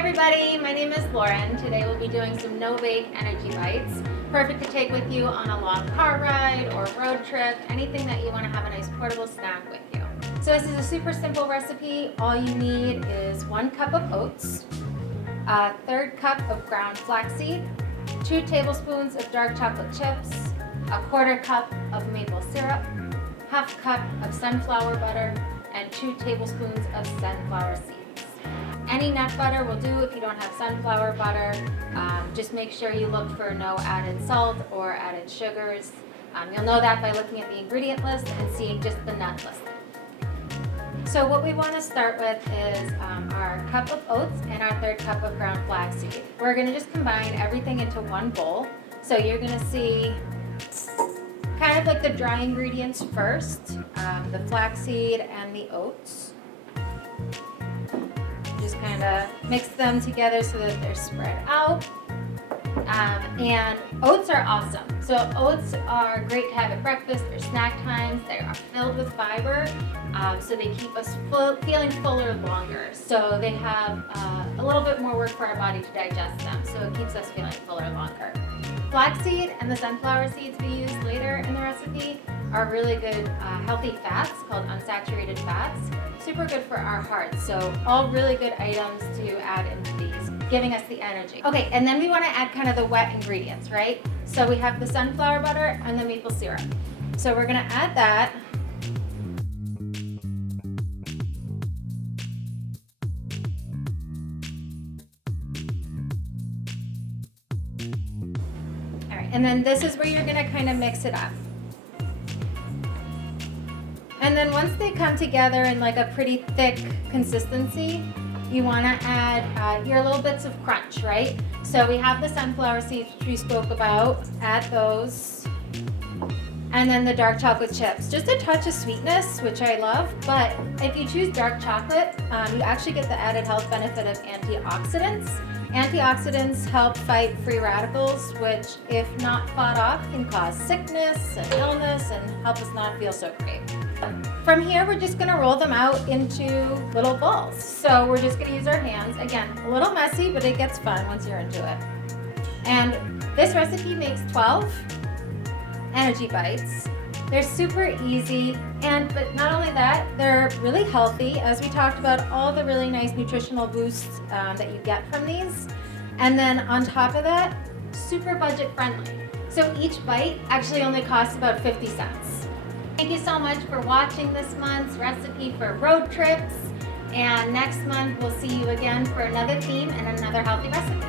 everybody, my name is Lauren. Today we'll be doing some no-bake energy bites. Perfect to take with you on a long car ride or road trip, anything that you want to have a nice portable snack with you. So this is a super simple recipe. All you need is 1 cup of oats, a 1/3 cup of ground flaxseed, 2 tablespoons of dark chocolate chips, a 1/4 cup of maple syrup, 1/2 cup of sunflower butter, and 2 tablespoons of sunflower seeds. Any nut butter will do if you don't have sunflower butter. Just make sure you look for no added salt or added sugars. You'll know that by looking at the ingredient list and seeing just the nut list. So what we want to start with is our cup of oats and our 1/3 cup of ground flaxseed. We're going to just combine everything into one bowl. So you're going to see kind of like the dry ingredients first, the flaxseed and the oats. Just kind of mix them together so that they're spread out. And oats are awesome. So oats are great to have at breakfast or snack times. They are filled with fiber, so they keep us feeling fuller longer. So they have a little bit more work for our body to digest them, so it keeps us feeling fuller longer. Flaxseed and the sunflower seeds we use later in the recipe are really good healthy fats called unsaturated fats. Super good for our hearts. So all really good items to add into these, giving us the energy. Okay, and then we want to add kind of the wet ingredients, right? So we have the sunflower butter and the maple syrup. So we're going to add that. All right, and then this is where you're going to kind of mix it up. And then once they come together in like a pretty thick consistency, you want to add your little bits of crunch, right? So we have the sunflower seeds, which we spoke about. Add those. And then the dark chocolate chips. Just a touch of sweetness, which I love. But if you choose dark chocolate, you actually get the added health benefit of antioxidants. Antioxidants help fight free radicals, which, if not fought off, can cause sickness and illness and help us not feel so great. From here, we're just going to roll them out into little balls. So we're just going to use our hands. Again, a little messy, but it gets fun once you're into it. And this recipe makes 12 energy bites. They're super easy, but not only that, they're really healthy, as we talked about all the really nice nutritional boosts that you get from these. And then on top of that, super budget friendly. So each bite actually only costs about 50 cents. Thank you so much for watching this month's recipe for road trips. And next month, we'll see you again for another theme and another healthy recipe.